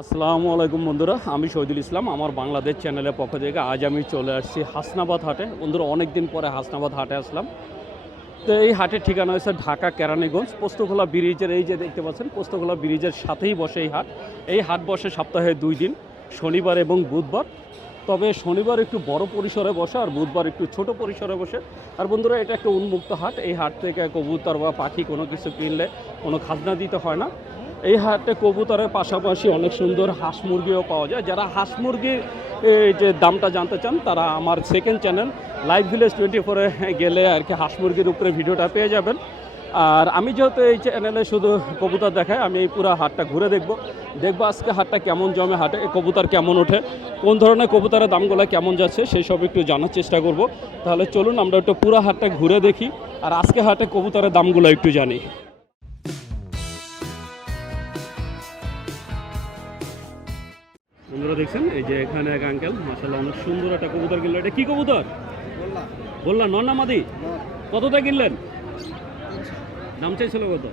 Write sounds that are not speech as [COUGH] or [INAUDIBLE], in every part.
আসসালামু আলাইকুম বন্ধুরা, আমি শহীদুল ইসলাম, আমার বাংলাদেশ চ্যানেলের পক্ষ থেকে আজ আমি চলে আসছি হাসনাবাদ হাটে। বন্ধুরা অনেক দিন পরে হাসনাবাদ হাটে আসলাম। তো এই হাটের ঠিকানা হয়েছে ঢাকা কেরানীগঞ্জ, পোস্তখোলা ব্রিজের, এই যে দেখতে পাচ্ছেন, পোস্তখোলা ব্রিজের সাথেই বসে এই হাট। এই হাট বসে সপ্তাহে দুই দিন, শনিবার এবং বুধবার। তবে শনিবার একটু বড় পরিসরে বসে আর বুধবার একটু ছোট পরিসরে বসে। আর বন্ধুরা, এটা একটা উন্মুক্ত হাট। এই হাট থেকে কবুতর বা পাখি কোনো কিছু কিনলে কোনো খাজনা দিতে হয় না। এই হাটে কবুতরের পাশাপাশি অনেক সুন্দর হাঁস মুরগিও পাওয়া যায়। যারা হাঁস মুরগির যে দামটা জানতে চান, তারা আমার second channel live village twenty ফোরে গেলে আর কি হাঁস মুরগির উপরে ভিডিওটা পেয়ে যাবেন। আর আমি যেহেতু এই চ্যানেলে শুধু কবুতর দেখাই, আমি এই পুরো হাটটা ঘুরে দেখব। দেখব আজকে হাটটা কেমন জমে, হাটে কবুতর কেমন ওঠে, কোন ধরনের কবুতরের দামগুলো কেমন যাচ্ছে, সেই সব একটু জানার চেষ্টা করব। তাহলে চলুন, আমরা একটু পুরো হাটটা ঘুরে দেখি, আর আজকে হাটে কবুতরের দামগুলো একটু জানি। বন্ধুরা দেখছেন? এই যে এখানে এক আঙ্কেল মাসাল্লাহ অনেক সুন্দর একটা কবুতর কিনলো। এটা কি কবুতর? বললাম নন্না মাদি? কতটা কিনলেন? দাম চাইছিল কত?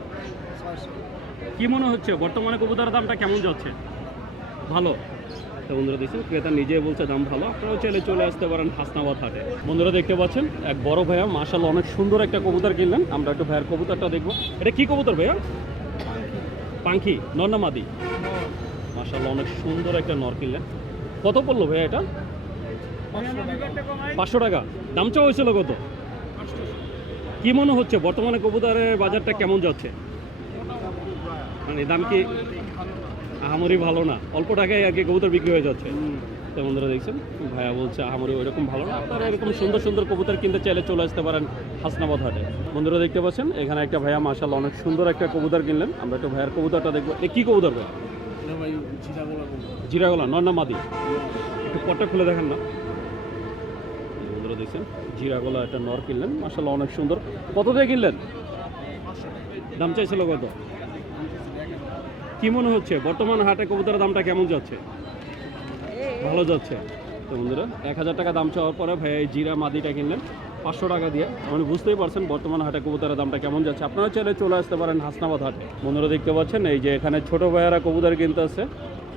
কি মনে হচ্ছে বর্তমানে কবুতরের দামটা কেমন যাচ্ছে ভালো। তো বন্ধুরা দেখছেন ক্রেতা নিজে বলছে দাম ভালো আপনারাও চাইলে চলে আসতে পারেন হাসনাবাদ হাটে। বন্ধুরা দেখতে পাচ্ছেন এক বড় ভাইয়া মাসাল অনেক সুন্দর একটা কবুতর কিনলেন। আমরা একটু ভাইয়ার কবুতরটা দেখব। এটা কি কবুতর ভাইয়া? পাঙ্খি। নন্না মাদি? মাসাল্লাহ অনেক সুন্দর একটা নর কিনলেন। কত পড়ল ভাইয়া এটা? পাঁচশো টাকা। দাম চাওয়া হয়েছিল কত? কি মনে হচ্ছে, বর্তমানে কবুতরের বাজারটা কেমন যাচ্ছে? মানে দাম কি আহামরি ভালো না? অল্প টাকায় আর কি কবুতর বিক্রি হয়ে যাচ্ছে। তো বন্ধুরা দেখছেন, ভাইয়া বলছে আহামরি ওইরকম ভালো না। আপনারা এরকম সুন্দর সুন্দর কবুতর কিনতে চাইলে চলে আসতে পারেন হাসনাবাদ হাটে। বন্ধুরা দেখতে পাচ্ছেন, এখানে একটা ভাইয়া মাসাল অনেক সুন্দর একটা কবুতর কিনলেন। আমরা একটা ভাইয়ার কবুতরটা দেখব। কি কবুতর ভাই জিরাগোলা নন্না মাদি? একটু পটটা খুলে দেখেন না। বন্ধুরা দেখছেন, জিরাগোলা একটা নর কিনলেন মাসাল্লাহ অনেক সুন্দর। কত দিয়ে কিনলেন? দাম চাইছিল কত? কি মনে হচ্ছে, বর্তমান হাটে কবুতরের দামটা কেমন যাচ্ছে? ভালো যাচ্ছে। তো বন্ধুরা, এক হাজার টাকা দাম চাওয়ার পরে ভাই জিরা মাদিটা কিনলেন। পাঁচশো টাকা দিয়ে। আপনি বুঝতেই পারছেন বর্তমান হাটে কবুতরের দামটা কেমন যাচ্ছে। আপনারা চাইলে চলে আসতে পারেন হাসনাবাদ হাটে। বন্ধুরা দেখতে পাচ্ছেন এই যে এখানে ছোট ভাইয়ারা কবুতর কিনতে আছে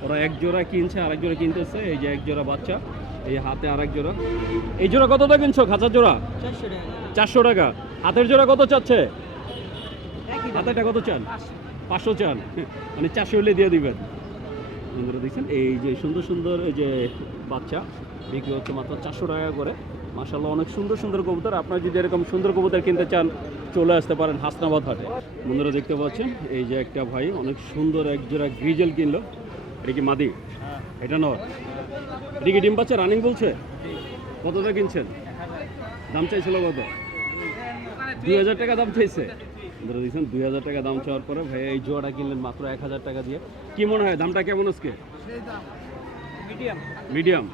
ওরা এক জোড়া কিনছে আরেক জোড়া কিনতেছে এই যে এক জোড়া বাচ্চা এই হাতে আরেক জোড়া। এই জোড়া কতটা কিনছো? খাঁচার জোড়া? চারশো টাকা। হাতের জোড়া কত চাচ্ছে? হাতেরটা কত চান? পাঁচশো চান। [LAUGHS] মানে চারশো হলে দিয়ে দিবেন। বন্ধুরা দেখছেন এই যে সুন্দর সুন্দর এই যে বাচ্চা বিক্রি হচ্ছে মাত্র চারশো টাকা করে। মাসাল্লাহ অনেক সুন্দর সুন্দর কবুতর। আপনারা যদি এরকম সুন্দর কবুতর কিনতে চান চলে আসতে পারেন হাসনাবাদ হাটে। বন্ধুরা দেখতে পাচ্ছেন এই যে একটা ভাই অনেক সুন্দর এক জোড়া গ্রিজেল কিনলো। এটা কি মাদি? এটা নয় এটা কি ডিম পাচ্ছে? রানিং বলছে? কতটা কিনছেন? দাম চাইছিল কত? দুই হাজার টাকা দাম চাইছে। ধরে দিয়েছেন দুই হাজার টাকা দাম চাওয়ার পরে ভাই এই জোয়াটা কিনলেন মাত্র এক হাজার টাকা দিয়ে। কি মনে হয় দামটা কেমন আজকে? মিডিয়াম।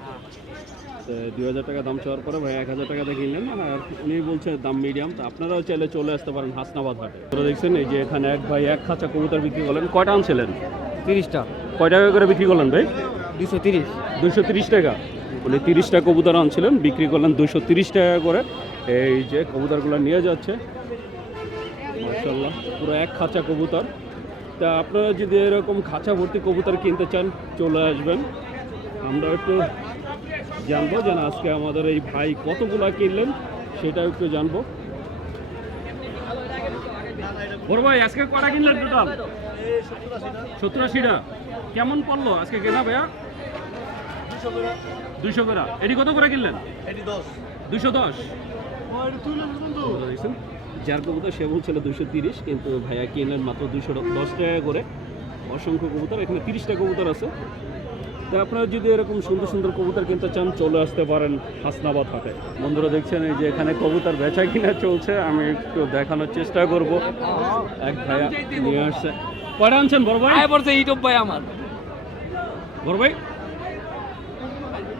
দুই হাজার টাকা দাম চাওয়ার পরে ভাই এক হাজার টাকা দিয়ে কিনলেন। আর উনি বলছে দাম মিডিয়াম তো আপনারাও চাইলে চলে আসতে পারেন হাসনাবাদ হাটে। ধরে দেখছেন এই যে এখানে এক ভাই এক খাঁচা কবুতর বিক্রি করলেন। কয়টা আনছিলেন? তিরিশটা। কয় টাকা করে বিক্রি করলেন ভাই? দুশো তিরিশ। দুশো তিরিশ টাকা। উনি তিরিশটা কবুতর আনছিলেন বিক্রি করলেন দুশো তিরিশ টাকা করে। এই যে কবুতরগুলো নিয়ে যাচ্ছে। মার্শাল্লাহ পুরো এক খাঁচা কবুতর। তা আপনারা যদি এরকম খাঁচা ভর্তি কবুতর কিনতে চান চলে আসবেন। আমরা একটু জানব যেন আজকে আমাদের এই ভাই কতগুলা কিনলেন সেটা একটু জানব। বড় ভাই আজকে কটা কিনলেন টোটাল সত্তর আশিটা। কেমন পড়ল আজকে কেনা ভাইয়া? দুইশো করে। এটি কত করে কিনলেন? দুশো। দশ। যার কবুতর সে বলছিল দুশো তিরিশ কিন্তু ভাইয়া কিনলেন মাত্র দুশো দশ টাকা করে। অসংখ্য কবুতর এখানে তিরিশটা কবুতর আছে। তো আপনারা যদি এরকম সুন্দর সুন্দর কবুতর কিনতে চান চলে আসতে পারেন হাসনাবাদ হাটে। বন্ধুরা দেখছেন এই যে এখানে কবুতর বেচা কিনা চলছে আমি একটু দেখানোর চেষ্টা করব। এক ভাইয়া নিয়ে আসছে। কয়টা আনছেন বড় ভাই? আয় পড়ছে ইউটিউব ভাই আমার। বড় ভাই?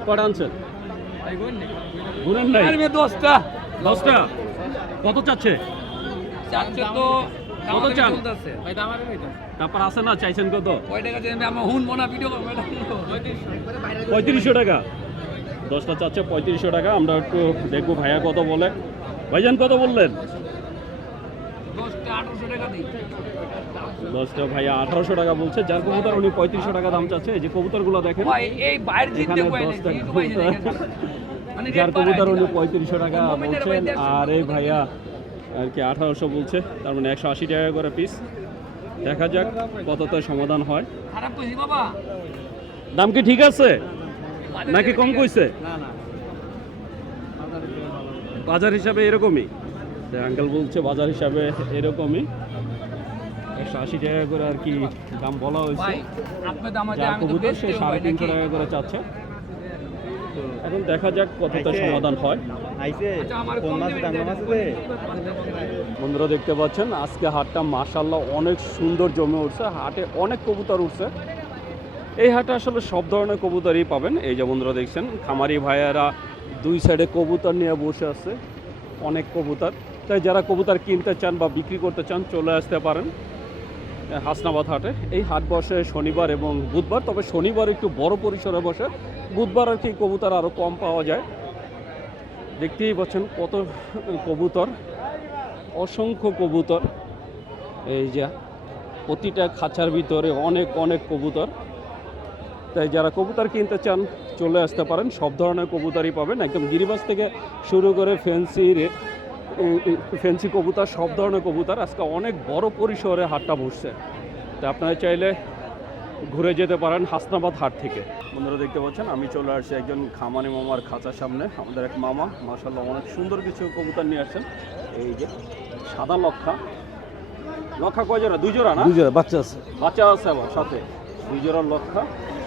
কয়টা আনছেন? গুনেন নাই। মেয়ে দশটা। দশটা? কত চাচ্ছে? চাচ্ছে তো কত চান? চলতেছে। ভাই তো আমার মেয়েটা তারপর আছে না চাইছেন কত? কয় টাকা চাইবে আমার হুন ভিডিও করব এটা পঁয়ত্রিশশো। টাকা? দশটা চাচ্ছে পঁয়ত্রিশশো টাকা আমরা একটু দেখব ভাইয়া কত বলে। ভাইজান কত বললেন? দশটা আঠারোশো আঠারোশো টাকা ভাইয়া আঠারোশো টাকা বলছে যার কবুতর উনি পঁয়ত্রিশশো টাকা দাম চাচ্ছে যে কবুতরগুলো দেখেন। এখানে দশটা। [LAUGHS] মানে যার কবুতর উনি পঁয়ত্রিশশো টাকা বলছেন আর এই ভাইয়া আর কি আঠারোশো বলছে তার মানে একশো আশি টাকা করে পিস দেখা যাক কতটা সমাধান হয়। দাম কি ঠিক আছে? নাকি কম কইছে? বাজার হিসাবে এরকমই। আঙ্কেল বলছে বাজার হিসাবে এরকমই। একশো আশি টাকা করে আর কি দাম বলা হয়েছে। সাড়ে তিনশো টাকা করে চাচ্ছে। এখন দেখা যাক কতটা সমাধান হয়। বন্ধুরা দেখতে পাচ্ছেন আজকে হাটটা মাশাল্লাহ অনেক সুন্দর জমে উঠছে। হাটে অনেক কবুতর উঠছে। এই হাটে আসলে সব ধরনের কবুতরই পাবেন। এই যে বন্ধুরা দেখছেন খামারি ভাইয়েরা দুই সাইডে কবুতর নিয়ে বসে আছে অনেক কবুতর। তাই যারা কবুতর কিনতে চান বা বিক্রি করতে চান চলে আসতে পারেন। হাসনাবাদ হাটে। এই হাট বসে শনিবার এবং বুধবার, তবে শনিবার একটু বড় পরিসরে বসে। বুধবার আর কি কবুতর আরও কম পাওয়া যায়। দেখতেই পাচ্ছেন কত কবুতর, অসংখ্য কবুতর। এই যে প্রতিটা খাঁচার ভিতরে অনেক অনেক কবুতর। তাই যারা কবুতর কিনতে চান, চলে আসতে পারেন। সব ধরনের কবুতরই পাবেন। একদম গিরিবাস থেকে শুরু করে ফ্যান্সির ফ্যান্সি কবুতর সব ধরনের কবুতর। আজকে অনেক বড় পরিসরে হাটটা বসছে। তা আপনারা চাইলে ঘুরে যেতে পারেন হাসনাবাদ হাট থেকে। বন্ধুরা দেখতে পাচ্ছেন আমি চলে আসছি একজন খামানি মামার খাঁচার সামনে। আমাদের এক মামা মাসাল্লাহ অনেক সুন্দর কিছু কবুতর নিয়ে আসছেন। এই যে সাদা লক্ষা। লক্ষা কয় জোড়া? দুই জোড়া না? দুই জোড়া বাচ্চা আছে। বাচ্চা আছে আবার সাথে। দুই জোড়ার লক্ষা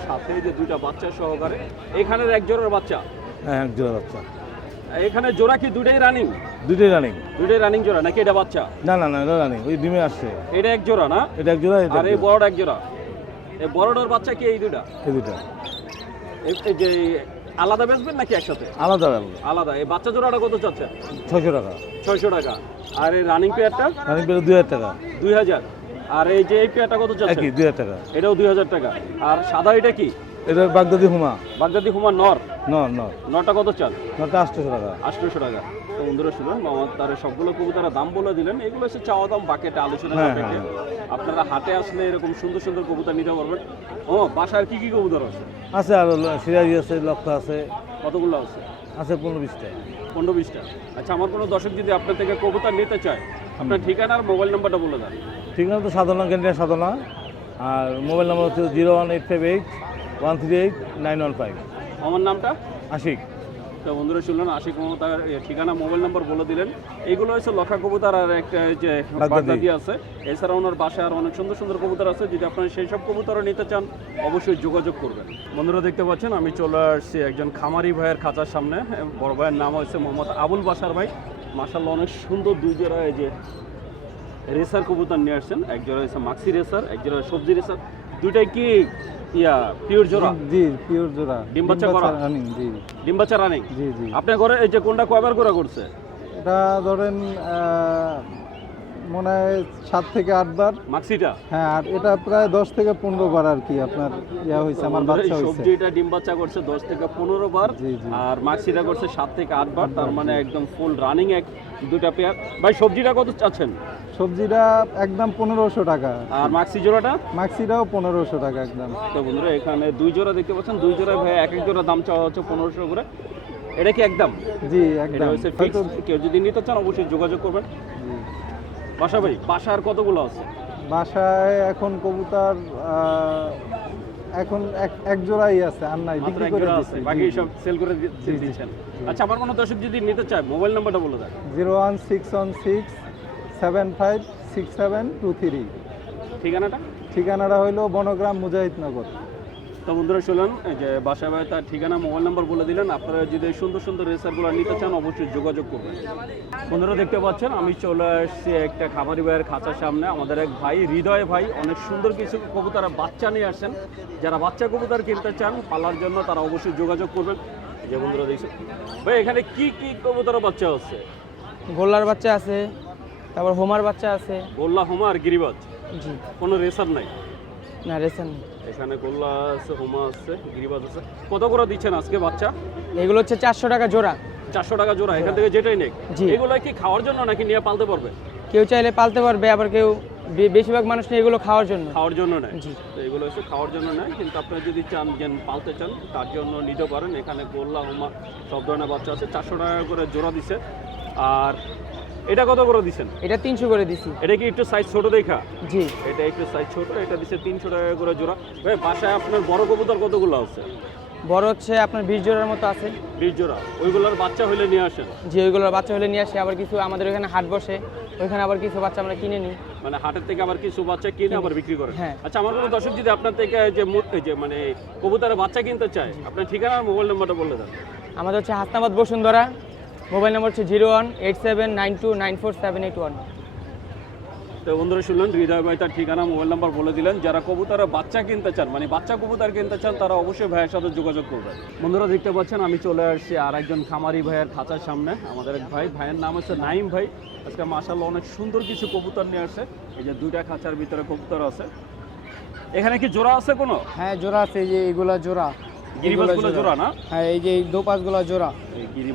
সাথে যে দুইটা বাচ্চা সহকারে। এখানের এক জোড়ার বাচ্চা? হ্যাঁ এক জোড়া বাচ্চা। এখানে জোড়া কি দুইটাই রানিং দুইটাই রানিং দুইটাই রানিং জোড়া নাকি এটা বাচ্চা? না না না এটা রানিং ওই ডিমে আসছে। এটা এক জোড়া না? এটা এক জোড়া আর এই। বড়টা এক জোড়া। এই বড়টার বাচ্চা কি এই দুটা এই দুইটা। এই- যে আলাদা বেচবেন নাকি একসাথে? আলাদা আলাদা। এই বাচ্চা জোড়াটা কত চাচ্ছে ছয়শো টাকা। ছয়শো টাকা। আর এই রানিং পেয়ারটা রানিং পেলে দুই হাজার টাকা। দুই হাজার। আর এই যে এই পেয়ারটা কত চাচ্ছে দুই হাজার টাকা। এটাও দুই হাজার টাকা। আর সাদা এটা কি? এটা বাগদাদি হুমা। বাগদাদি হুমার নর? ন ন নরটা কত চান নটা আটশোশো টাকা। আটশোশো টাকা। তো বন্ধুরা শুনুন মামা তার সবগুলো কবুতরা দাম বলে দিলেন এগুলো হচ্ছে চাওয়া দাম বাকেটে আলোচনা হ্যাঁ, সাপেক্ষে। আপনারা হাটে আসলে এরকম সুন্দর সুন্দর কবুতর নিতে পারবেন। ও বাসার কি কি কবুতর আছে? আছে আর সিরাজি আছে লক্ষ আছে। কতগুলো আছে? আছে পনেরো বিশটা। পনেরো বিশটা। আচ্ছা আমার কোনো দর্শক যদি আপনার থেকে কবুতর নিতে চায় আপনার ঠিকানা আর মোবাইল নাম্বারটা বলে দেন। ঠিক আছে তো সাধনা ক্যান্টিনের সাধনা আর মোবাইল নাম্বার হচ্ছে zero one eight five eight one three eight nine one five আমার নামটা? আশিক। তো বন্ধুরা শুনলেন আশিক মমতার ঠিকানা মোবাইল নাম্বার বলে দিলেন। এইগুলো হচ্ছে লক্ষা কবুতর আর একটা যে বাগদাদি। আছে। এছাড়া ওনার বাসায় আর অনেক সুন্দর সুন্দর কবুতর আছে। যদি আপনারা সেই সব কবুতরও নিতে চান অবশ্যই যোগাযোগ করবেন। বন্ধুরা দেখতে পাচ্ছেন আমি চলে আসছি একজন খামারি ভাইয়ের খাঁচার সামনে। বড় ভাইয়ের নাম হচ্ছে মোহাম্মদ আবুল বাসার ভাই। মাসাল্লাহ অনেক সুন্দর দুই জোড়া এই যে রেসার কবুতর নিয়ে আসছেন। এক জোড়া হচ্ছে মাক্সি রেসার এক জোড়া সবজি রেসার। দুইটাই কি ইয়া পিওর জোড়া? জি পিওর জোড়া। ডিম বাচ্চা করা? রানিং জি। ডিম বাচ্চা রানিং জি জি। আপনার ঘরে এই যে কোনটা কয়বার করা করছে? এটা ধরেন আহ, মনে হয় সাত থেকে আটবার মাক্সিটা? হ্যাঁ আর এটা প্রায় দশ থেকে পনেরো বার আর কি আপনার ইয়া হয়েছে আমার বাচ্চা হয়েছে সবজিটা ডিম বাচ্চা করছে দশ থেকে পনেরো বার। আর মাক্সিটা করছে সাত থেকে আট বার তার মানে একদম ফুল রানিং এক দুটা পেয়ার। ভাই সবজিটা কত চাচ্ছেন? সবজিটা একদম পনেরোশো টাকা। আর মাক্সি জোড়াটা? মাক্সিটাও পনেরোশো টাকা একদম। তো বন্ধুরা এখানে দুই জোড়া দেখতে পাচ্ছেন। দুই জোড়া ভাই এক এক জোড়া দাম চাওয়া হচ্ছে পনেরোশো করে। এটা কি একদম? জি এটা একদম কেউ যদি নিতে চান অবশ্যই যোগাযোগ করবেন। বাসা ভাই বাসা আর কতগুলো আছে? বাসায় এখন কবুতর এখন এক জোড়াই আছে আর নাই বিক্রি করে আছে বাকি সব সেল করে। দিচ্ছেন। আচ্ছা আমার কোনো দর্শক যদি নিতে চায় মোবাইল নাম্বারটা বলে দেন। Zero one six one six seven five six seven two three. ঠিকানাটা? ঠিকানাটা হইল বনগ্রাম মুজাহিদনগর। তো বন্ধুরা শুনলেন যে বাসায় ভাই তার ঠিকানা মোবাইল নাম্বার বলে দিলেন। আপনারা যদি সুন্দর সুন্দর রেসারগুলো নিতে চান অবশ্যই যোগাযোগ করবেন। বন্ধুরা দেখতে পাচ্ছেন আমি চলে আসছি একটা খামারি ভাইয়ের খাঁচার সামনে। আমাদের এক ভাই হৃদয় ভাই অনেক সুন্দর কিছু কবুতর বাচ্চা নিয়ে আসছেন। যারা বাচ্চা কবুতর কিনতে চান পালার জন্য তারা অবশ্যই যোগাযোগ করবেন। যে বন্ধুরা দেখছেন ভাই এখানে কি কি কবুতর বাচ্চা হচ্ছে গোল্লার বাচ্চা আছে তারপর হোমার বাচ্চা আছে। গোল্লা হোমা আর গিরিবাজ। জি। কোনো রেসার নাই? না রেশন এখানে গোল্লা আছে হোমা আছে গিরিবাজ আছে। কত করে দিচ্ছেন আজকে বাচ্চা? এগুলো হচ্ছে চারশো টাকা জোড়া। চারশো টাকা জোড়া এখান থেকে যেটাই নেই এগুলো কি খাওয়ার জন্য নাকি নিয়ে পালতে পারবে? কেউ চাইলে পালতে পারবে আবার কেউ বেশিরভাগ মানুষ নিয়ে এগুলো খাওয়ার জন্য। খাওয়ার জন্য নেয়। জি। এগুলো হচ্ছে খাওয়ার জন্য নেয় কিন্তু আপনারা যদি চান যে পালতে চান তার জন্য নিতে পারেন। এখানে গোল্লা হুমা সব ধরনের বাচ্চা আছে। চারশো টাকা করে জোড়া দিছে। আর এটা কত করে দিছেন? এটা তিনশো করে দিছি। এটা কি একটু সাইজ ছোট দেখা? জি। এটা একটু সাইজ ছোট এটা দিচ্ছে তিনশো টাকা করে জোড়া। ভাই বাসায় আপনার বড় কবুতর কতগুলো আছে? বড় হচ্ছে আপনার বিশ জোড়ার মতো আছে। বিশ জোড়া। ওইগুলোর বাচ্চা হইলে নিয়ে আসেন। যে ওইগুলোর বাচ্চা হলে নিয়ে আসে। আবার কিছু আমাদের ওখানে হাট বসে ওইখানে আবার কিছু বাচ্চা আমরা কিনে নিই। মানে হাটের থেকে আবার কিছু বাচ্চা কিনে আবার বিক্রি করেন। হ্যাঁ। আচ্ছা আমার কোনো দর্শক যদি আপনার থেকে যে যে মানে কবুতরের বাচ্চা কিনতে চায় আপনার ঠিকানা আর মোবাইল নাম্বারটা বলে দেন। আমাদের হচ্ছে হাসনাবাদ বসুন্ধরা মোবাইল নম্বর হচ্ছে zero one eight seven nine two nine four seven eight one. তো বন্ধুরা শুনলেন হৃদয় ভাই তার ঠিকানা মোবাইল নাম্বার বলে দিলেন। যারা কবুতরের বাচ্চা কিনতে চান মানে বাচ্চা কবুতর কিনতে চান তারা অবশ্যই ভাইয়ের সাথে যোগাযোগ করবেন। বন্ধুরা দেখতে পাচ্ছেন আমি চলে আসছি আর একজন খামারি ভাইয়ের খাঁচার সামনে আমাদের এক ভাই। ভাইয়ের নাম হচ্ছে নাইম ভাই। আজকে মাসাল্লাহ অনেক সুন্দর কিছু কবুতর নিয়ে আসছে। এই যে দুইটা খাঁচার ভিতরে কবুতর আছে। এখানে কি জোড়া আছে কোনো? হ্যাঁ জোড়া আছে এই যে এগুলা জোড়া। গিরিবাসগুলো জোড়া। না? হ্যাঁ এই যে এই জোড়া।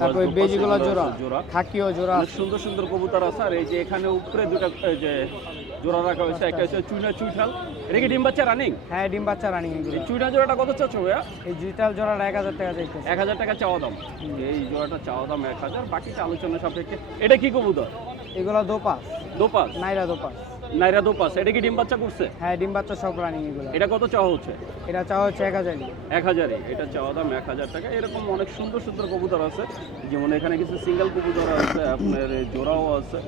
তারপরে বেজিগুলা জোড়া খাকিও জোড়া। সুন্দর সুন্দর কবুতর আছে আর এই যে এখানে উপরে দুটা যে জোড়া রাখা হয়েছে একটা হচ্ছে চুইনা চুইঠাল। এটা কি ডিম বাচ্চা রানিং হ্যাঁ ডিম বাচ্চা রানিং চুইনা জোড়াটা কত চাচ্ছ ভাইয়া? এই ডিজিটাল জোড়াটা এক হাজার টাকা এক হাজার টাকা চাওয়া দাম। এই জোড়াটা চাওয়া দাম এক হাজার বাকিটা আলোচনা সাপেক্ষে। এটা কি কবুতর? এগুলো দোপাস দোপাস নাইরা দোপাস নাইরা দোপাস এটা কি ডিম বাচ্চা করছে? হ্যাঁ ডিম বাচ্চা সব রানিং এগুলো। এটা কত চাওয়া হচ্ছে? এটা চাওয়া হচ্ছে এক হাজার এক হাজারই এটা চাওয়া দাম এক হাজার টাকা। এরকম অনেক সুন্দর সুন্দর কবুতর আছে। যেমন এখানে কিছু সিঙ্গেল কবুতর আছে আপনার জোড়াও আছে।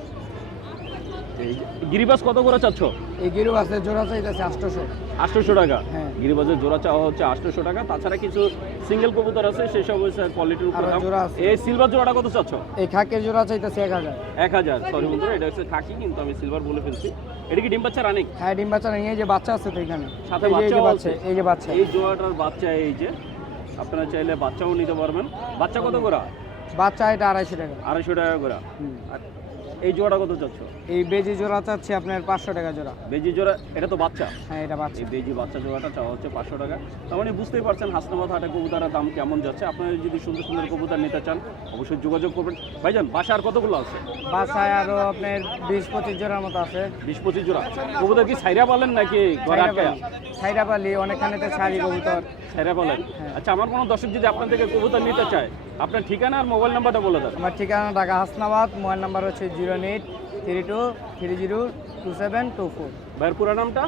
গিরিবাস কত করে চাচ্ছ? এই গিরু আছে জোড়া চাইতেছে আটশোশো। আটশোশো টাকা। হ্যাঁ। গিরিবাজের জোড়া চাওয়া হচ্ছে আটশোশো টাকা। তাছাড়া কিছু সিঙ্গেল কবুতর আছে সেসব হচ্ছে কোয়ালিটির উপর দাম। এই সিলভার জোড়াটা কত চাচ্ছ? এই খাকের জোড়া চাইতেছে এক হাজার। এক হাজার সরি বন্ধুরা এটা হচ্ছে খাকি কিন্তু আমি সিলভার বলে ফেলছি। এটা কি ডিম বাচ্চা রানিং? হ্যাঁ ডিম বাচ্চা রানিং এই যে বাচ্চা আছে তো এখানে। সাথে বাচ্চাও বাচ্চা আছে। এই যে বাচ্চা। এই জোড়াটার বাচ্চা এই যে আপনারা চাইলে বাচ্চাও নিতে পারবেন। বাচ্চা কত করে বাচ্চা এটা আড়াইশো টাকা। আড়াইশো টাকা করে। আর এই জোড়াটা কত চাচ্ছ? এই বেজি জোড়া চাচ্ছি আপনার পাঁচশো টাকা জোড়া। বেজি জোড়া এটা তো বাচ্চা? হ্যাঁ এটা বাচ্চা। এই বেজি বাচ্চা জোড়াটা চাওয়া হচ্ছে পাঁচশো টাকা। তার মানে বুঝতেই পারছেন হাসনাবাদ হাটে কবুতারের দাম কেমন যাচ্ছে। আপনারা যদি সুন্দর সুন্দর কবুতর নিতে চান অবশ্যই যোগাযোগ করবেন। ভাইজান বাসা আর কতগুলো আছে? বাসায় আরও আপনার বিশ পঁচিশ জোড়ার মতো আছে। বিশ পঁচিশ জোড়া। কবুতর কি সাইরা পালেন নাকি সাইডা পালি। অনেকখানেতে শাড়ি কবুতর। সাইরা পালেন। হ্যাঁ। আচ্ছা আমার কোনো দর্শক যদি আপনার থেকে কবুতর নিতে চায় আপনার ঠিকানা আর মোবাইল নাম্বারটা বলে দেন। আমার ঠিকানা ঢাকা হাসনাবাদ মোবাইল নাম্বার হচ্ছে zero eight three two three zero two seven two four. ভাইয়ের পুরা নামটা?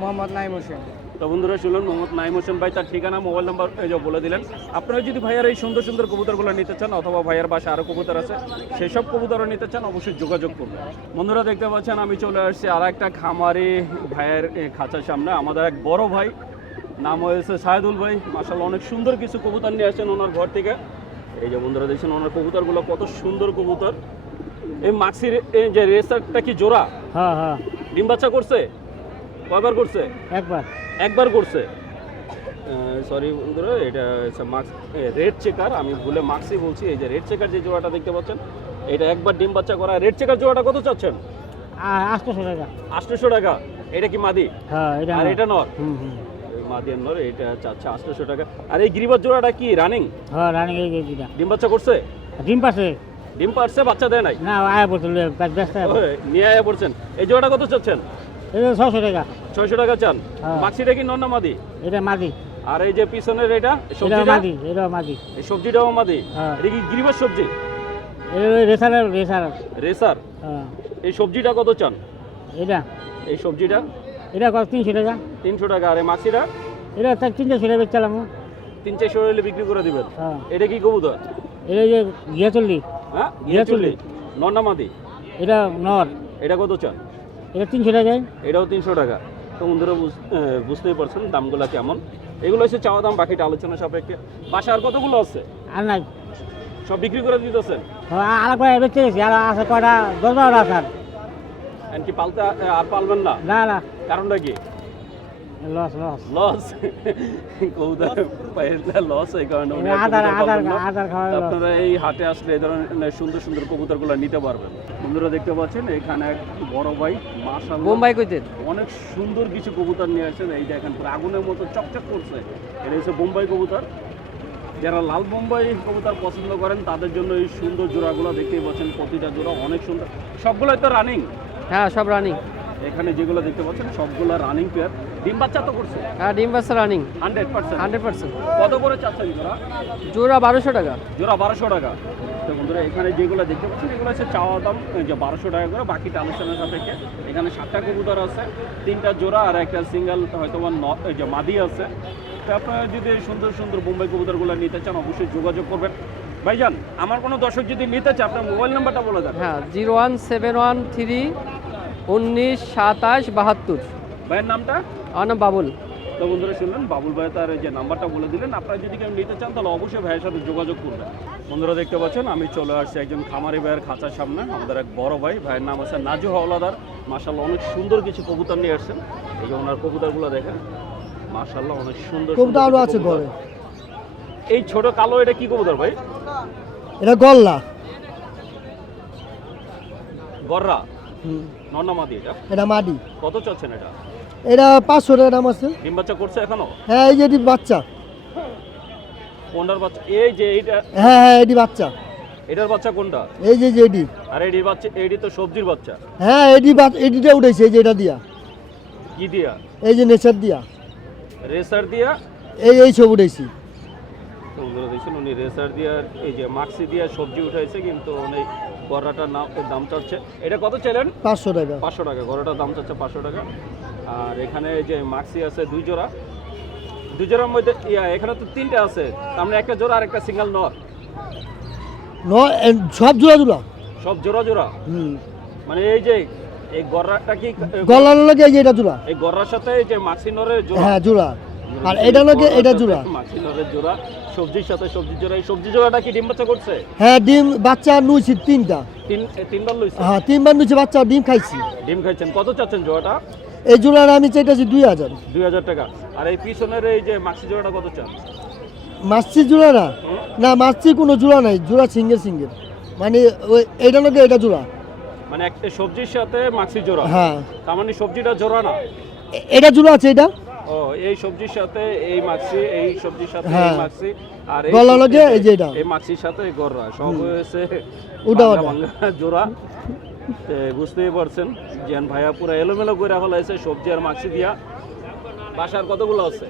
মোহাম্মদ নাইম হোসেন। তো বন্ধুরা শুনলেন মোহাম্মদ নাইম হোসেন ভাই তার ঠিকানা মোবাইল নাম্বার এই বলে দিলেন। আপনারা যদি ভাইয়ার এই সুন্দর সুন্দর কবুতরগুলো নিতে চান অথবা ভাইয়ার বাসা আরও কবুতর আছে সেসব কবুতরও নিতে চান অবশ্যই যোগাযোগ করবেন বন্ধুরা দেখতে পাচ্ছেন আমি চলে আসছি আর একটা খামারি ভাইয়ের খাঁচার সামনে। আমাদের এক বড় ভাই নাম হয়েছে সাহেদুল ভাই। মাসাল্লাহ অনেক সুন্দর কিছু কবুতর নিয়ে আসছেন ওনার ঘর থেকে। এই যে বন্ধুরা দেখছেন ওনার কবুতরগুলো কত সুন্দর কবুতর। এই মাক্সির যে রেসারটা কি জোড়া? হ্যাঁ হ্যাঁ। ডিম বাচ্চা করছে? কয়বার করছে? একবার। একবার করছে? সরি বন্ধুরা এটা মার্কস রেড চেকার আমি ভুলে মার্কসই বলছি এই যে রেড চেকার যে জোড়াটা দেখতে পাচ্ছেন এটা একবার ডিম বাচ্চা করা রেড চেকার জোড়াটা কত চাচ্ছেন? আটশোশো টাকা। আটশোশো টাকা। এটা কি মাদি? হ্যাঁ এটা আর এটা নর? হুম হুম। এই মাদি নর এটা চাচ্ছে আটশোশো টাকা। আর এই গিরিবাজ জোড়াটা কি রানিং হ্যাঁ রানিং এই ডিম বাচ্চা করছে? ডিম পাশে ডিম পারছে বাচ্চা দেয় নাই? না আয়া পড়তো ব্যস্ত নিয়ে আয়া পড়ছেন। এই জোড়াটা কত চাচ্ছেন? এটা ছশো টাকা। ছয়শো টাকা চান। মাক্সিটা কি নর না মাদি? এটা মাদি। আর এই যে পিছনের এটা সবজিটা? মাদি এটা মাদি। এই সবজিটাও মাদি? হ্যাঁ। এটা কি গিরিবাজ সবজি? Racer racer. রেসার? হ্যাঁ। এই সবজিটা কত চান? এটা। এই সবজিটা? এটা কত তিনশো টাকা? তিনশো টাকা। আর এই মাছিটা এটা তার তিনশো টাকা বেচলাম তিন চারশো বিক্রি করে দিবেন। হ্যাঁ। এটা কি কবুতর? এটা যে গিয়া চল্লি হ্যাঁ? গিয়াচুল্লি। নন্নামাদি এটা নর। এটা কত চান? এটা তিনশো টাকায় এটাও তিনশো টাকা। তো বন্ধুরা বুঝ- বুঝতেই পারছেন দামগুলো কেমন। এগুলো হচ্ছে চাওয়া দাম বাকিটা আলোচনা সাপেক্ষে। বাসা আর কতগুলো আছে? আর নাই। সব বিক্রি করে দিতেছেন? আর কয়টা বেচে গেছি আর আছে কয়টা দশ বারোটা আছে। আর কি পালতে আর পালবেন না? না না। কারণটা কি? লস লস লস কবুতর লস এই কারণে উনি আধার আধার আধার খাওয়া আপনারা এই হাটে আসলে এই ধরনের সুন্দর সুন্দর কবুতরগুলো নিতে পারবেন। বন্ধুরা দেখতে পাচ্ছেন এখানে এক বড় ভাই মাশাআল্লাহ বোম্বাই কইতে? অনেক সুন্দর কিছু কবুতর নিয়ে আসেন এই দেখেন পুরো আগুনের মতো চকচক করছে। এটা হচ্ছে বোম্বাই কবুতর। যারা লাল বোম্বাই কবুতর পছন্দ করেন তাদের জন্য এই সুন্দর জোড়াগুলো দেখতেই পাচ্ছেন। প্রতিটা জোড়া অনেক সুন্দর। সবগুলোই তো রানিং হ্যাঁ সব রানিং এখানে যেগুলো দেখতে পাচ্ছেন সবগুলো রানিং পেয়ার ডিম বাচ্চা তো করছে? হ্যাঁ ডিম বাচ্চা running hundred percent hundred percent কত করে চাচ্ছেন জোড়া? জোড়া বারোশো টাকা। জোড়া বারোশো টাকা। তো বন্ধুরা এখানে যেগুলো দেখতে পাচ্ছেন এগুলো হচ্ছে চাওয়া দাম যে বারোশো টাকা করে বাকিটা আলোচনার সাপেক্ষে এখানে সাতটা কবুতর আছে তিনটা জোড়া আর একটা সিঙ্গেল হয়তো যে মাদি আছে। তো আপনারা যদি সুন্দর সুন্দর বোম্বাই কবুতরগুলো নিতে চান অবশ্যই যোগাযোগ করবেন। ভাইজান আমার কোনো দর্শক যদি নিতে চায় আপনার মোবাইল নাম্বারটা বলে দেন। হ্যাঁ zero one seven one three উনিশ সাতাশ বাহাত্তর। ভাইয়ের নামটা? আমার নাম বাবুল। তো বন্ধুরা শুনলেন বাবুল ভাই তার যে নাম্বারটা বলে দিলেন। আপনারা যদি কেউ নিতে চান তাহলে অবশ্যই ভাইয়ের সাথে যোগাযোগ করবেন। বন্ধুরা দেখতে পাচ্ছেন আমি চলে আসছি একজন খামারি ভাইয়ের খাঁচার সামনে। আমাদের এক বড় ভাই ভাইয়ের নাম আছে নাজু হাওলাদার। মাসাল্লাহ অনেক সুন্দর কিছু কবুতর নিয়ে আসছেন। এই যে ওনার কবুতরগুলো দেখেন মাসাল্লাহ অনেক সুন্দর কবুতর আছে ঘরে। এই ছোট কালো এটা কি কবুতর ভাই? এটা গল্লা। গররা। নন্নামাদি এটা? এটা মাদি কত চাচ্ছেন এটা? এটা পাঁচশো টাকা দাম আছে। ডিম বাচ্চা করছে এখনও? হ্যাঁ এই যে এটি বাচ্চা। কোনটার বাচ্চা? এই যে এইটা হ্যাঁ হ্যাঁ এটি বাচ্চা। এটার বাচ্চা কোনটা? এই যে এটি। আর এটির বাচ্চা এটি তো সবজির বাচ্চা। হ্যাঁ বাচ- এটিটা উঠেছে এই যে এটা দিয়া। কি দিয়া? এই যে নেচার দিয়া। রেসার দিয়া? এই এই সব উঠেছি। উনি রেসার দিয়ে এই যে মাক্সি দিয়ে সবজি উঠাইছে কিন্তু উনি গড়াটার নাম দাম চাচ্ছে। এটা কত চাইলেন? পাঁচশো টাকা। পাঁচশো টাকা। গড়াটার দাম চাচ্ছে পাঁচশো টাকা। আর এখানে এই যে মাক্সি আছে দুই জোড়া। দুই জোড়ার মধ্যে এখানে তো তিনটা আছে। তার একটা জোড়া আর একটা সিঙ্গেল নর সব জোড়া জোড়া? সব জোড়া জোড়া? মানে এই যে এই গড়াটা কি গলার লাগে এই যে এটা জোড়া? এই গড়ার সাথে এই যে মাক্সি নরের জোড়া? হ্যাঁ জোড়া। আর এটা লাগে এটা জোড়া? জোড়া সবজির সাথে সবজির জোড়া। এই সবজি জোড়াটা কি ডিম বাচ্চা করছে? হ্যাঁ ডিম বাচ্চা নুইছি তিনটা। তিন তিনবার লইছে হ্যাঁ তিনবার নুইছি বাচ্চা ডিম খাইছি। ডিম খাইছেন। কত চাচ্ছেন জোড়াটা? এই জোড়ার আমি চাইতেছি দুই হাজার। দুই হাজার টাকা। আর এই পিছনের এই যে মাক্সি জোড়াটা কত চান? মাছছি জোড়া না? না মাছছি কোনো জোড়া নাই জোড়া সিঙ্গেল সিঙ্গেল। মানে ওই এইটা লাগে এটা জোড়া? মানে একটা সবজির সাথে মাক্সি জোড়া? হ্যাঁ। তার মানে সবজিটা জোড়া না? এটা জোড়া আছে এটা? ও এই সবজির সাথে এই মাছি এই সবজির সাথে এই মাছি আর এই গলা লাগে এই যে এটা। এই মাক্সির সাথে গররা সব হয়েছে। বাংলা জোড়া। বুঝতেই পারছেন জেন ভাইয়া পুরো এলোমেলো করে ফেলাইছে সবজি আর মাক্সি দিয়া। বাসার কতগুলো আছে?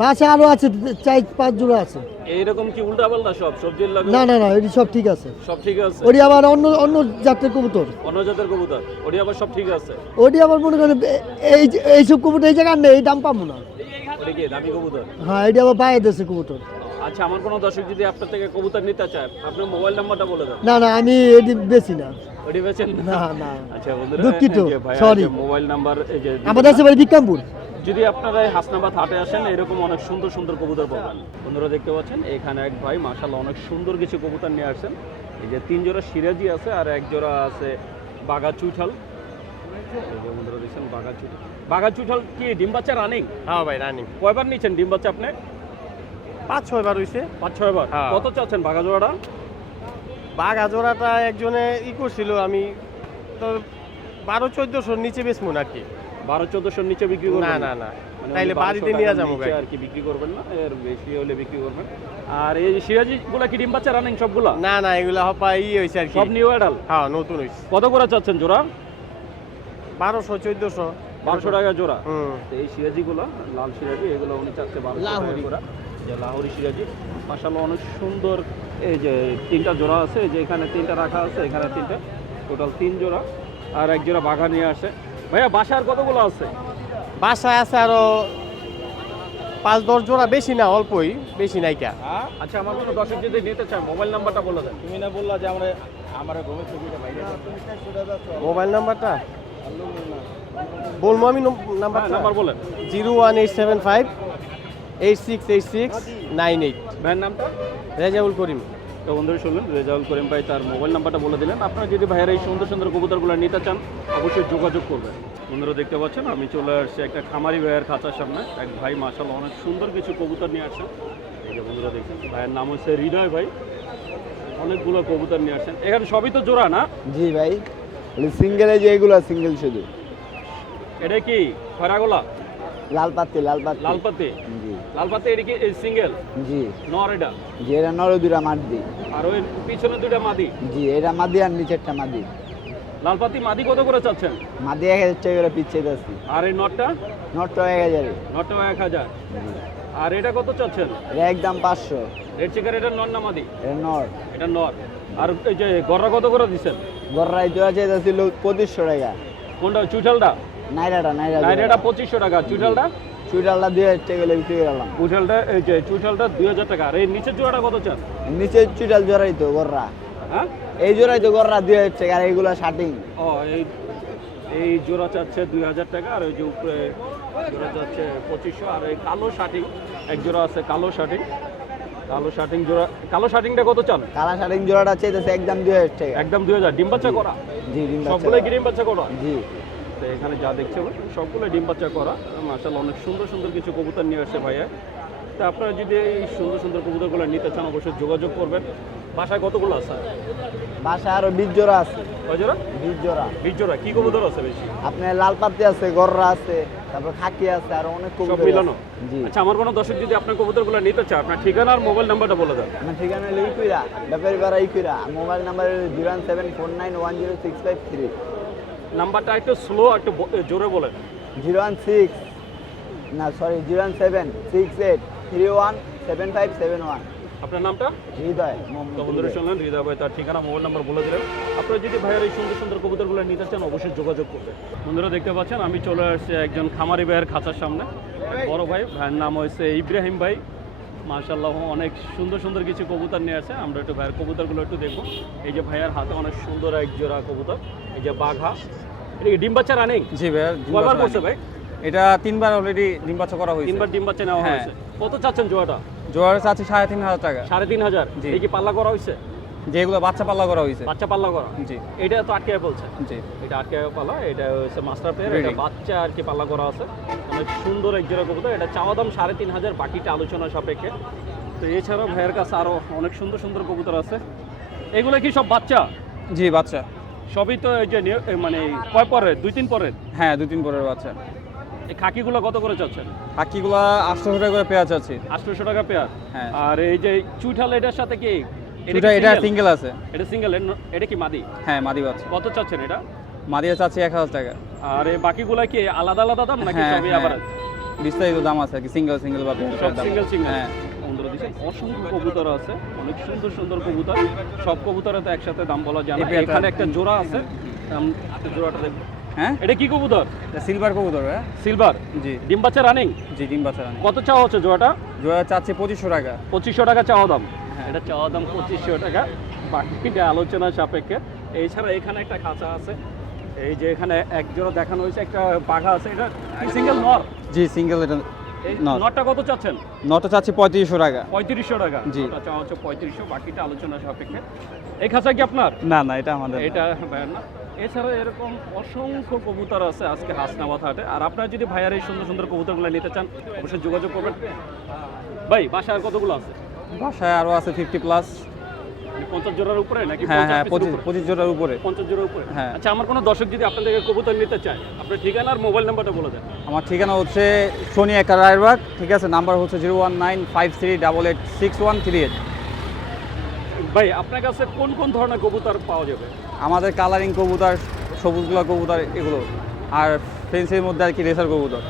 বাচ্চা আরও আছে চার পাঁচ জোড়া আছে। এইরকম কি উল্টা পাল্টা সব? সবজির লাগে? না না না এটি সব ঠিক আছে। সব ঠিক আছে? ওটি আবার অন্য অন্য জাতের কবুতর। অন্য জাতের কবুতর? ওটি আবার সব ঠিক আছে? ওটি আবার মনে করেন এই এইসব কবুতর এই জায়গায় নেই দাম পাবো না। কি দামি কবুতর? হ্যাঁ এটি আবার বাইরে দেশে কবুতর। আচ্ছা আমার কোনো দর্শক যদি আপনার থেকে কবুতর নিতে চায় আপনার মোবাইল নাম্বারটা বলে দেন। না না আমি এটি বেশি না। ওটি না? না আচ্ছা বন্ধুরা দুঃখিত। যে মোবাইল নাম্বার আমাদের আছে বাড়ি বিক্রমপুর। যদি আপনারা এই হাসনাবাদ হাটে আসেন এরকম অনেক সুন্দর সুন্দর কবুতর পাবেন। বন্ধুরা দেখতে পাচ্ছেন এখানে এক ভাই মাশাল্লাহ অনেক সুন্দর কিছু কবুতর নিয়ে আসছেন। এই যে তিন জোড়া সিরাজি আছে আর এক জোড়া আছে বাগা চুঠাল এই যে বন্ধুরা দেখছেন বাগা চুঠাল বাগা চুঠাল কি ডিম বাচ্চা রানিং? হ্যাঁ ভাই রানিং। কয়বার নিচ্ছেন ডিম বাচ্চা আপনি? পাঁচ ছয় বার হয়েছে পাঁচ ছয় বার? হ্যাঁ। কত চাচ্ছেন বাগা জোড়াটা? বাঘা জোড়াটা একজনে ই করছিল আমি তো বারো চোদ্দশোর নিচে বেচবো নাকি? বারো চোদ্দশোর নিচে বিক্রি করবেন না না? না মানে তাইলে বাড়িতে নিয়ে যাব আর কি বিক্রি করবেন না? এর বেশি হলে বিক্রি করবেন। আর এই সিরাজি গুলা কি ডিম বাচ্চা রানিং সবগুলা? না না এগুলা হপা ই হয়েছে আর কি। সব নিউ অ্যাডাল হ্যাঁ নতুন হয়েছে কত করে চাচ্ছেন জোড়া? বারোশো চোদ্দশো। বারোশো টাকা জোড়া? এই সিরাজিগুলো লাল সিরাজি এগুলো উনি চাচ্ছে বারোশো টাকা যে লাহোরি সিরাজি মাসাল্লাহ অনেক সুন্দর এই যে তিনটা জোড়া আছে যে এখানে তিনটা রাখা আছে এখানে তিনটা। টোটাল তিন জোড়া। আর এক জোড়া বাঘা নিয়ে আসে। ভাইয়া বাসার কতগুলো আছে? বাসায় আছে আরও পাঁচ দশ জোড়া বেশি না অল্পই বেশি নাইকা আচ্ছা আমার কোনো দর্শক যদি নিতে চায় মোবাইল নাম্বারটা বলে দেন। তুমি না বললা যে আমরা আমার ঘুমের ছবিটা বাইরে মোবাইল নাম্বারটা? বলব আমি হ্যাঁ নাম্বার নাম্বার বলেন। Zero one eight seven five eight six eight six nine eight. ভাইয়ের নামটা? রেজাউল করিম। তো বন্ধুরা শুনলেন রেজাউল করিম ভাই তার মোবাইল নাম্বারটা বলে দিলেন। আপনারা যদি ভাইয়ের এই সুন্দর সুন্দর কবুতরগুলো নিতে চান অবশ্যই যোগাযোগ করবেন। বন্ধুরা দেখতে পাচ্ছেন আমি চলে আসছি একটা খামারি ভাইয়ের খাঁচার সামনে। এক ভাই মাসাল অনেক সুন্দর কিছু কবুতর নিয়ে আসছেন। এই যে বন্ধুরা দেখছেন ভাইয়ের নাম হচ্ছে হৃদয় ভাই। অনেকগুলো কবুতর নিয়ে আসছেন। এখানে সবই তো জোড়া না? জি ভাই সিঙ্গেলে যে এগুলো সিঙ্গেল শুধু। এটা কি? খয়রাগোলা? লাল পাতি লাল পাতি। লালপাতি জি। লালপাতি এটা কি সিঙ্গেল জি। নর এটা? জি এটা নর দুটা মাদি। আর ওই পিছনে দুটা মাদি? জি এটা মাদি আর নিচেরটা মাদি। লালপাতি মাদি কত করে চাচ্ছেন? মাদি এক হাজার টাকা করে পিছিয়ে যাচ্ছি আর এই নটটা নটটা এক হাজারে। নটটা এক হাজার। আর এটা কত চাচ্ছেন? একদম পাঁচশো। রেড চিকেন এটা নর না মাদি? এটা নর। এটা নর। আর এই যে গররা কত করে দিচ্ছেন? গররাই জোড়া চাইতেছিল পঁচিশশো টাকা। কোনটা চুটালটা নাইরাটা নাইরা নাইরেটা পঁচিশশো টাকা। চুটালটা চুইডালটা দুই হাজার টাকা করে বিক্রি করলাম চুটালটা এই যে চুটালটা দুই হাজার টাকা। আর এই নিচের জোড়াটা কত চান? নিচে চুইডাল জোড়াই তো গররা। হ্যাঁ? এই জোড়াই তো গররা দুই হাজার টাকা আর এইগুলো শার্টিং ও এই এই জোড়া চাচ্ছে দুই হাজার টাকা আর ওই যে উপরে জোড়া চাচ্ছে পঁচিশশো আর এই কালো শার্টিং এক জোড়া আছে কালো শার্টিং কালো শার্টিং জোড়া কালো শার্টিংটা কত চান? কালা শার্টিং জোড়াটা চাইতেছে একদম দুই হাজার টাকা। একদম দুই হাজার। ডিম বাচ্চা করা? জি ডিম বাচ্চা সবগুলোই কি ডিম বাচ্চা করা? জি। তো এখানে যা দেখছে সবগুলো ডিম বাচ্চা করা। মার্শাল অনেক সুন্দর সুন্দর কিছু কবুতর নিয়ে আসছে ভাইয়া। তা আপনারা যদি এই সুন্দর সুন্দর কবুতরগুলো নিতে চান অবশ্যই যোগাযোগ করবেন। বাসায় কতগুলো আছে? বাসায় আরও বিশ জোড়া আছে। কয় জোড়া? বিশ জোড়া। বিশ জোড়া। কি কবুতর আছে বেশি? আপনার লাল পাতি আছে গররা আছে তারপর খাকি আছে আর অনেক কবুতর মিলানো? জি। আচ্ছা আমার কোনো দর্শক যদি আপনার কবুতরগুলো নিতে চায় আপনার ঠিকানা আর মোবাইল নাম্বারটা বলে দেন। আমার ঠিকানা হলো ইকুইরা ব্যাপারী পাড়া Ikuira. Mobile number zero seven four nine one zero six five three. নাম্বারটা একটু স্লো একটু জোরে বলেন। জিরো ওয়ান সিক্স না sorry zero one seven six eight three one seven five seven one. আপনার নামটা? হৃদয় বন্ধুরা। শুনলেন হৃদয় ভাই তার ঠিকানা মোবাইল নাম্বার বলে দিলেন আপনারা যদি ভাইয়ের এই সুন্দর সুন্দর কবুতরগুলো নিতে চান অবশ্যই যোগাযোগ করবেন। বন্ধুরা দেখতে পাচ্ছেন আমি চলে আসছি একজন খামারি ভাইয়ের খাঁচার সামনে। বড় ভাই ভাইয়ের নাম হয়েছে ইব্রাহিম ভাই। মার্শাল্লাহ অনেক সুন্দর সুন্দর কিছু কবুতর নিয়ে আছে আমরা একটু ভাইয়ের কবুতরগুলো একটু দেখব। এই যে ভাইয়ের হাতে অনেক সুন্দর এক জোড়া কবুতর এই যে বাঘা। এটা ডিম বাচ্চা রানিং জি ভাইয়া কয়বার করছে ভাই? এটা তিনবার অলরেডি ডিম বাচ্চা করা হয়েছে। তিনবার ডিম বাচ্চা নেওয়া হ্যাঁ। হয়েছে। কত চাচ্ছেন জোয়াটা জোয়ার আছে সাড়ে তিন হাজার টাকা। সাড়ে তিন হাজার। জি। এই কি পাল্লা করা হয়েছে? যেগুলো বাচ্চা পাল্লা করা হয়েছে। বাচ্চা পাল্লা করা? জি। এটা তো আটকে বলছে। জি। এটা আটকে পালা এটা হচ্ছে মাস্টার পেয়ার এটা বাচ্চা আর কি পাল্লা করা আছে। অনেক সুন্দর এক জোড়া কবুতর এটা চাওয়া দাম সাড়ে তিন হাজার বাকিটা আলোচনা সাপেক্ষে। তো এছাড়াও ভাইয়ের কাছে আরও অনেক সুন্দর সুন্দর কবুতর আছে। এগুলো কি সব বাচ্চা? জি বাচ্চা। সবই তো এই যে মানে কয় পরের? দুই তিন পরের? হ্যাঁ দু তিন পরের বাচ্চা। এই খাকিগুলো কত করে চাচ্ছেন? হাকিগুলা আটশো টাকা করে পেঁয়াজ আছে। আটশোশো টাকা পেয়ার হ্যাঁ। আর এই যে চুইঠাল এটার সাথে কি এটা এটা সিঙ্গেল আছে। এটা সিঙ্গেল এটা কি মাদি? হ্যাঁ মাদি বাচ্চা কত চাচ্ছেন এটা? চাচ্ছি এক হাজার টাকা। আর বাকিগুলো কি আলাদা আলাদা দাম নাকি হ্যাঁ সবই হ্যাঁ। আবার বিস্তারিত দাম আছে আর কি সিঙ্গেল সিঙ্গেল বা সিঙ্গেল সিঙ্গেল হ্যাঁ। বন্ধুরা দিচ্ছেন অসংখ্য কবুতর আছে অনেক সুন্দর সুন্দর কবুতর। সব কবুতরে তো একসাথে দাম বলা যায় না। এখানে একটা জোড়া আছে। জোড়াটা দেখুন। হ্যাঁ? এটা কি কবুতর? সিলভার কবুতর হ্যাঁ। সিলভার জি। ডিম বাচ্চা রানিং জি ডিম বাচ্চা রানী কত চাওয়া হচ্ছে জোড়াটা? জোড়া চাচ্ছি পঁচিশশো টাকা। পঁচিশশো টাকা চাওয়া দাম। হ্যাঁ। এটা চাওয়া দাম পঁচিশশো টাকা। বাকিটা আলোচনা সাপেক্ষে এছাড়া এখানে একটা খাঁচা আছে। এই যে এখানে এক জোড়া দেখানো হয়েছে একটা পাখা আছে। এটা সিঙ্গেল নর? জি সিঙ্গেল এটা কত চাচ্ছেন? চাচ্ছি পঁয়ত্রিশশো টাকা। পঁয়ত্রিশশো টাকা। জি। হচ্ছে পঁয়ত্রিশশো বাকিটা আলোচনা সাপেক্ষে। এই খাঁচা কি আপনার? না না এটা আমাদের এটা ভাইয়ার না। এছাড়া এরকম অসংখ্য কবুতর আছে আজকে হাসনাবাদ হাটে। আর আপনারা যদি ভাইয়ার এই সুন্দর সুন্দর কবুতরগুলো নিতে চান অবশ্যই যোগাযোগ করবেন। ভাই বাসায় কতগুলো আছে? বাসায় আরও আছে ফিফটি প্লাস মানে পঞ্চাশ জোড়ার উপরে নাকি হ্যাঁ হ্যাঁ পঁচিশ পঁচিশ জোড়ার উপরে। পঞ্চাশ জোড়ার উপরে? হ্যাঁ। আচ্ছা আমার কোনো দর্শক যদি আপনার থেকে কবুতর নিতে চায় আপনার ঠিকানা আর মোবাইল নাম্বারটা বলে দেন। আমার ঠিকানা হচ্ছে রায়বাগ ঠিক আছে? নাম্বার হচ্ছে zero one nine five three double eight six one three eight. ভাই আপনার কাছে কোন কোন ধরনের কবুতর পাওয়া যাবে? আমাদের কালারিং কবুতর সবুজগুলা কবুতর এগুলো। আর ফেন্সির মধ্যে আর কি রেসার কবুতর।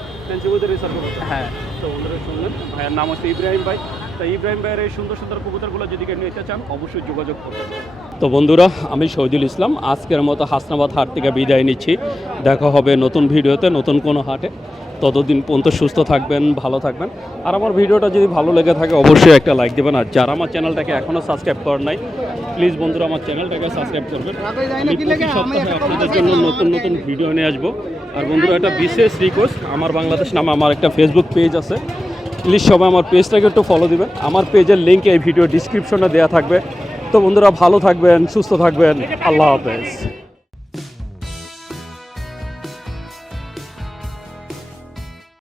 কবুতর? হ্যাঁ। তো বন্ধুরা শুনলেন ভাইয়ের নাম হচ্ছে ইব্রাহিম ভাই। তো ইব্রাহিম ভাইয়ের এই সুন্দর সুন্দর কবুতরগুলো যদি কেউ নিতে চান, অবশ্যই যোগাযোগ করবেন তো বন্ধুরা, আমি শহীদুল ইসলাম। আজকের মতো হাসনাবাদ হাট থেকে বিদায় নিচ্ছি। দেখা হবে নতুন ভিডিওতে, নতুন কোনো হাটে। ততদিন পর্যন্ত সুস্থ থাকবেন, ভালো থাকবেন। আর আমার ভিডিওটা যদি ভালো লেগে থাকে, অবশ্যই একটা লাইক দেবেন। আর যারা আমার চ্যানেলটাকে এখনও সাবস্ক্রাইব করেন নাই প্লিজ বন্ধুরা, আমার চ্যানেলটাকে সাবস্ক্রাইব করবেন। আমি প্রতি সপ্তাহে আপনাদের জন্য নতুন নতুন ভিডিও নিয়ে আসব। আর বন্ধুরা, একটা বিশেষ রিকোয়েস্ট আমার বাংলাদেশ নামে আমার একটা ফেসবুক পেজ আছে। প্লিজ সবাই আমার পেজটাকে একটু ফলো দিবেন। আমার পেজের লিঙ্ক এই ভিডিও ডিসক্রিপশনে দেওয়া থাকবে। তো বন্ধুরা, ভালো থাকবেন, সুস্থ থাকবেন। আল্লাহ হাফেজ।